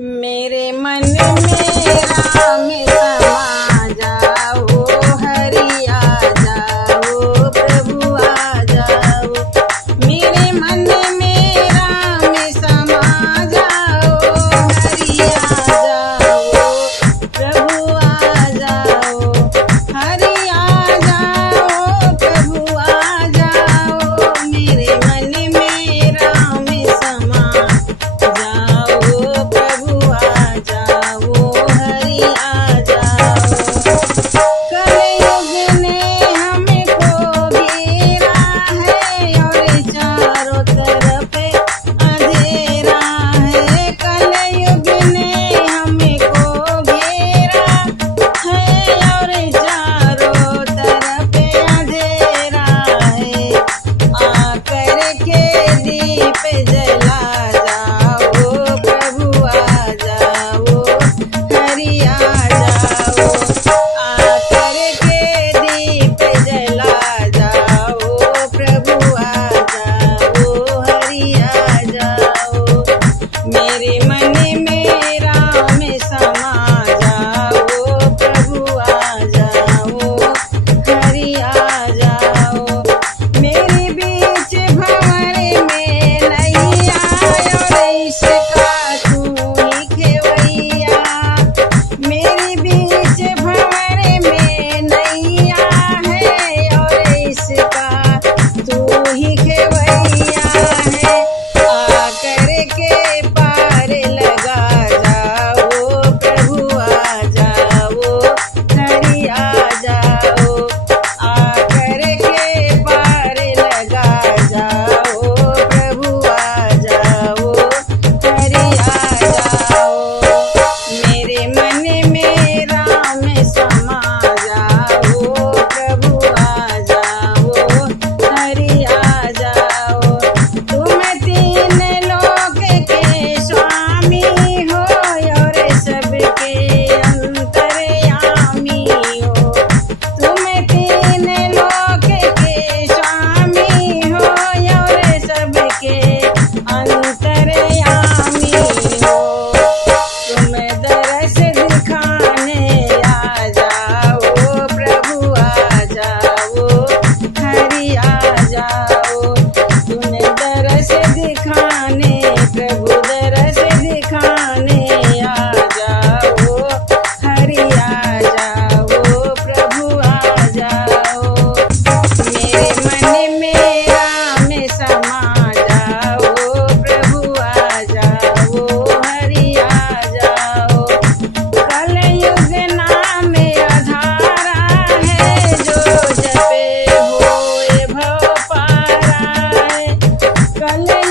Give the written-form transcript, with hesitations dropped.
मेरे मन में राम समा जाओ, हरि आ जाओ, प्रभु आ जाओ। मेरे मन में राम समा जाओ, हरि आ जाओ, प्रभु आ जाओ, हरि आ जाओ, प्रभु आ जाओ। मेरे मन में राम समा जाओ, प्रभु आ जाओ, हरि आ जाओ। कलयुग ने हमको घेरा है और चारों तरफ अंधेरा है। कलयुग ने हमको घेरा है और चारों तरफ अंधेरा है। आकर के दीप जला जाओ, प्रभु आ जाओ, हरि आ जाओ। आकर के दीप जला जाओ, प्रभु आ जाओ, हरि आ जाओ। मेरे मन में राम समा जाओ, प्रभु आ जाओ, हरि आ जाओ। मेरे बीच भंवर में नैया और इसका तू ही खेवैया। मेरे बीच भंवर में नैया है और इसका तू ही खेवैया है। आकर के पार लगा जाओ, प्रभु आ जाओ, हरि आ जाओ। आकर के पार लगा जाओ, प्रभु आ जाओ, हरि आ जाओ। मेरे मन में राम समा जाओ, प्रभु आ जाओ, हरि आ जाओ। तुम तीन लोक के स्वामी हो और सबके अंतर्यामी हो। तुम तीन लोक के स्वामी हो और सबके अंतर्यामी हो। तुम दरस दिखाने आ जाओ, प्रभु आ जाओ, हरि आ जाओ। तुम दरस दिखाने, प्रभु दरस दिखाने आ जाओ, हरि आ जाओ, प्रभु आ जाओ। मेरे मन में राम समा जाओ, प्रभु आ जाओ, हरि आ जाओ। कलयुग नाम अधारा है, जो जपे होए भव पारा है। कलयुग